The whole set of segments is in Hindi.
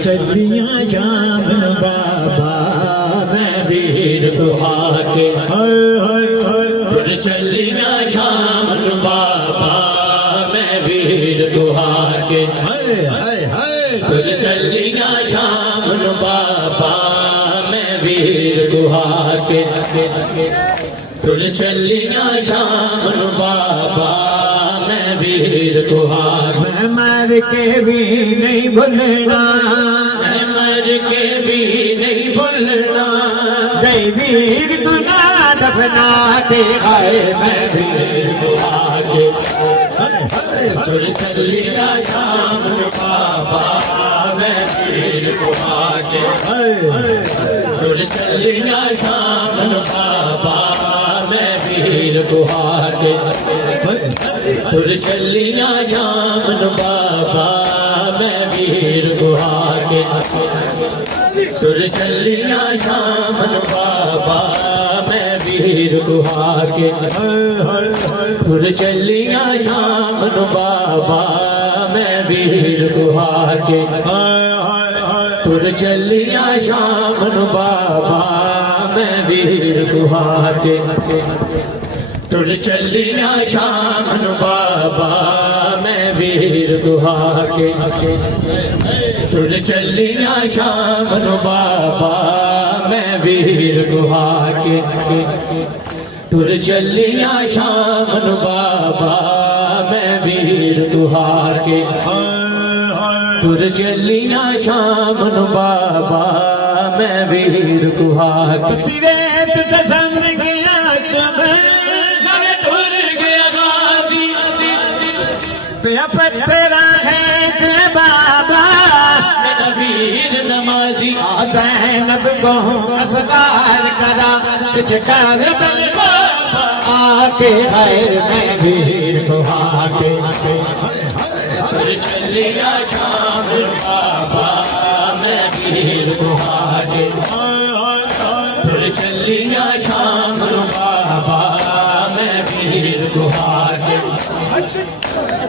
चलिया जामन बाबा मैं वीर दुआ के तुझ चलिया जामन बाबा मैं वीर दुआ के तुझ चलिया जामन बाबा मैं वीर दुआ के तुझ चलिया जामन बाबा मैं वीर दुआ मैं मर के भी नहीं भूलना मैं मर के भी नहीं भूलना जय वीर दुना दफना के आए मैं वीर दुआ के तुझ चलिया जामन बाबा मैं वीर दुआ के तुझ चलिया जामन बाबा मैं वीर दुआ के तुझ चलिया जामन बाबा मैं वीर दुआ के तुझ चलिया जामन बाबा मैं वीर दुआ के तुझ चलिया जामन बाबा मैं वीर दुआ के तुझ चलिया जामन बाबा मैं वीर दुआ के तुझ चलिया जामन बाबा मैं वीर दुआ के तुझ चलिया जामन बाबा मैं वीर दुआ के तुझ चलिया जामन बाबा मैं वीर दुआ के तुझ चलिया जामन बाबा मैं वीर दुआ के पत्थरा है ते बाबा वीर नमाजी ज़ैनब को असगार करा कुछ कर बल बाबा आके खैर मैं वीर दुआ के तुझ चलिया जामन बाबा मैं वीर दुआ के तुझ चलिया जामन बाबा मैं वीर दुआ के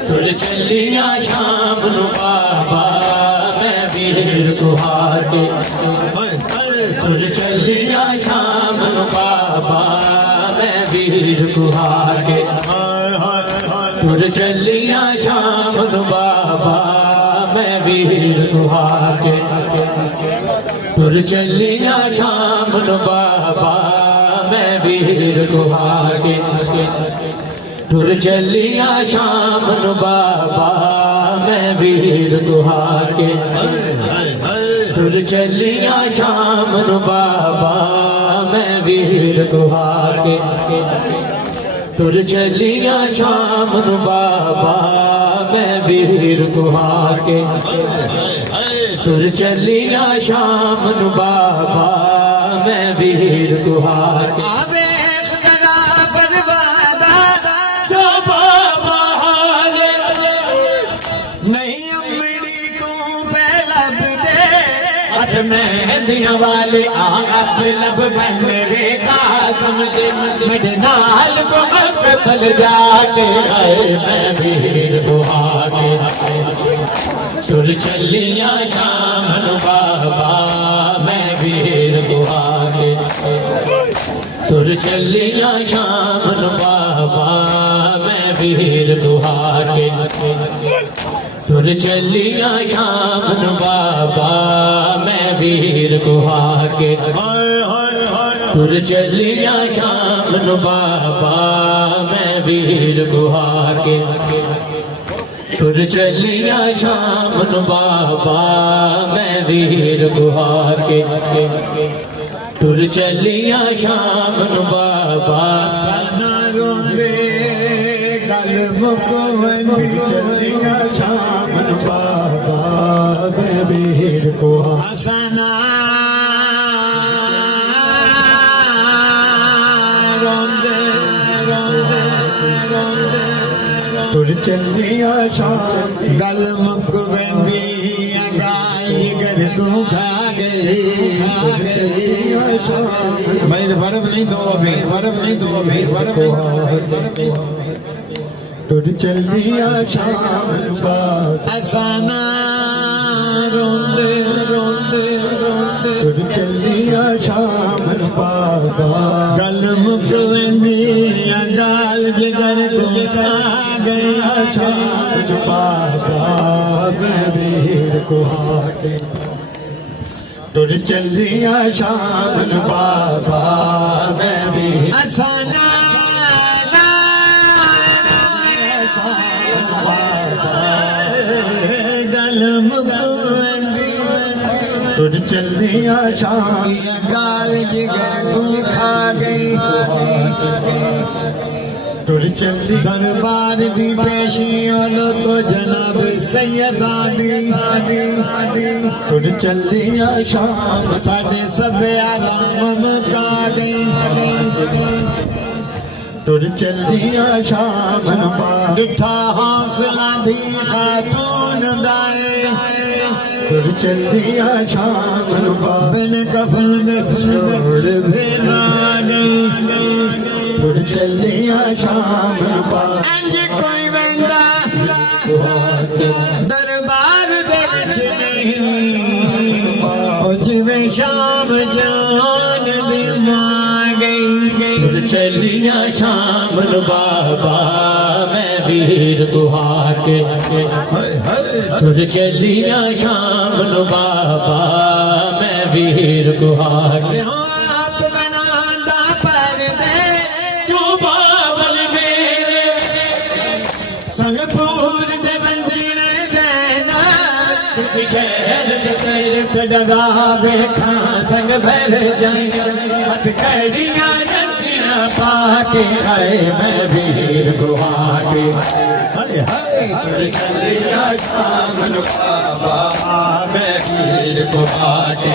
तुझ चलिया जामन बाबा मैं वीर दुआ के तुझ चलिया जामन बाबा मैं वीर दुआ के तुझ चलिया जामन बाबा मैं वीर दुआ के तुझ चलिया जामन बाबा मैं वीर दुआ के तुझ चलिया जामन बाबा मैं वीर दुआ के तुझ चलिया जामन बाबा मैं वीर दुआ के तुझ चलिया जामन बाबा मैं वीर दुआ के तुझ चलिया जामन बाबा मैं वीर दुआ के मेहंदिया वाले आप लब मेरे कासम से मेरे नाल को मकतल जाके आए मैं वीर दुआ के तुझ चलिया जामन बाबा मैं वीर दुआ के तुझ चलिया जामन बाबा मैं वीर दुआ के तुझ चलिया जामन बाबा मैं वीर दुआ के तुझ चलिया जामन बाबा मैं वीर दुआ के तुझ चलिया जामन बाबा मैं वीर दुआ के तुझ चलिया जामन बाबा गल चलिया जामन बाबा मैं वीर दुआ हसना रोंदे रोंदे रोंदे तुझ चलिया शाम गल मुक वेंदी गाई कर तू खा गई भाई फर्क नहीं दो तुझ चलिया शाम बात असाना रोंदे रोंदे रोंदे तुर चलिया शाम नू बाबा गल मुक वेंदी गाल जिगर को खा गया शाम नू बाबा मैं वीर को हाके तुर चलिया शाम नू बाबा मैं वीर असाना गल मुक वेंदी तुर चलिया शाम गाल जिगर को खा गई तुर चली दरबार दी पेशियों को जनाब सैयदा दी तुर चलिया शाम साडे सब आराम मुका गई तुर चलिया शाम नू बाबा दुठा हौसला दी खातून दाए तुर चलिया शाम नू बाबा बिन कफन दे छोड़ भेना तुर चलिया शाम नू बाबा इंज कोई वेंदा दरबार दे विच नहीं ओ जिवें शाम जान दी मां गई तुर चलिया शाम नू बाबा मैं वीर गुहाके तुर चलिया शाम नू बाबा मैं वीर गुहाके आप बनांदा परदे तू बाबल मेरे संगपुर दे बंदीने देना शहर कर कड़दा वेखा संग भर जाए हथ कड़ियां नदियां पाके आए मैं वीर गुहाके हाय हाय चलिया शाम नू बाबा मैं वीर को हाके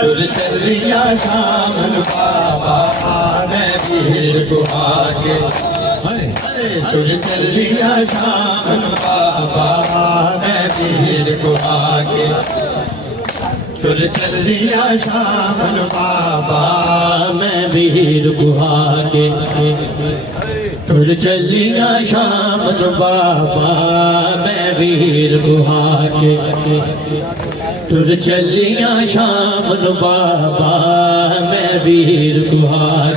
तुर चलिया शाम नू बाबा मैं वीर को हाके तुर चलिया शाम नू बाबा मैं वीर को हाके तुर चलिया शाम नू बाबा मैं वीर गुहाके तुर चलिया शाम नू बाबा मैं वीर गुहाके तुर चलिया शाम नू बाबा मैं वीर गुहाके